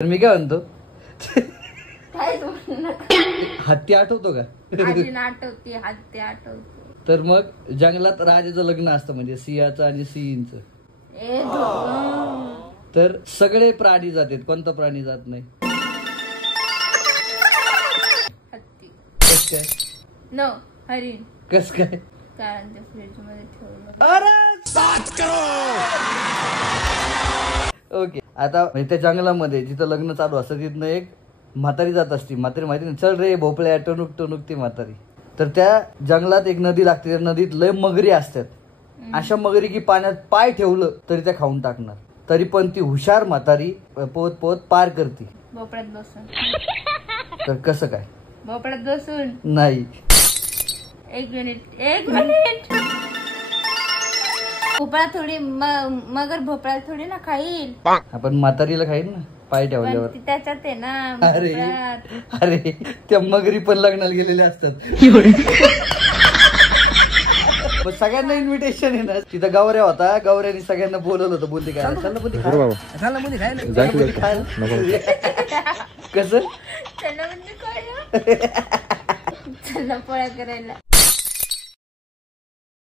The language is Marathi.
तर मी काय म्हणतो, काय हत्ती आठवतो का? आठवते हत्ती आठवते. तर मग जंगलात राजाचं लग्न असतं, म्हणजे सिंहाचं आणि सिंहीचं. तर सगळे प्राणी जातात, कोणता प्राणी जात नाही? हत्ती. कस काय? नो हरिण. कस काय? कारण ते फ्रीज मध्ये ठेवलं. अरे 7 करोड. ओके, आता म्हणजे त्या जंगलामध्ये जिथं लग्न चालू असतं तिथनं एक म्हातारी जात असती. म्हातारी माहिती नाही, चल रे भोपळ्या, टणूक टणूक ती म्हातारी. तर त्या जंगलात एक नदी लागते, त्या नदीत लय मगरी असतात. अशा मगरी की पाण्यात पाय ठेवलं तरी त्या खाऊन टाकणार. तरी पण ती हुशार म्हातारी पोत पोत पार करते. भोपळ्यात बसून. तर कसं काय? भोपळ्यात बसून नाही. एक मिनिट भोपळा थोडी मगर भोपळा थोडी ना खाईल. आपण म्हातारीला खाईल ना पाय ठेवल्यावर. पण ती त्याच्यात आहे ना अरे भोपळ्यात. अरे त्या मगरी पण लग्नाला गेलेल्या असतात. पण सगळ्यांना इन्व्हिटेशन आहे ना. तिथं गौऱ्या होता, गौऱ्याने सगळ्यांना बोलवलं होतं. बोलते काय कसं चला पोळ्या करायला.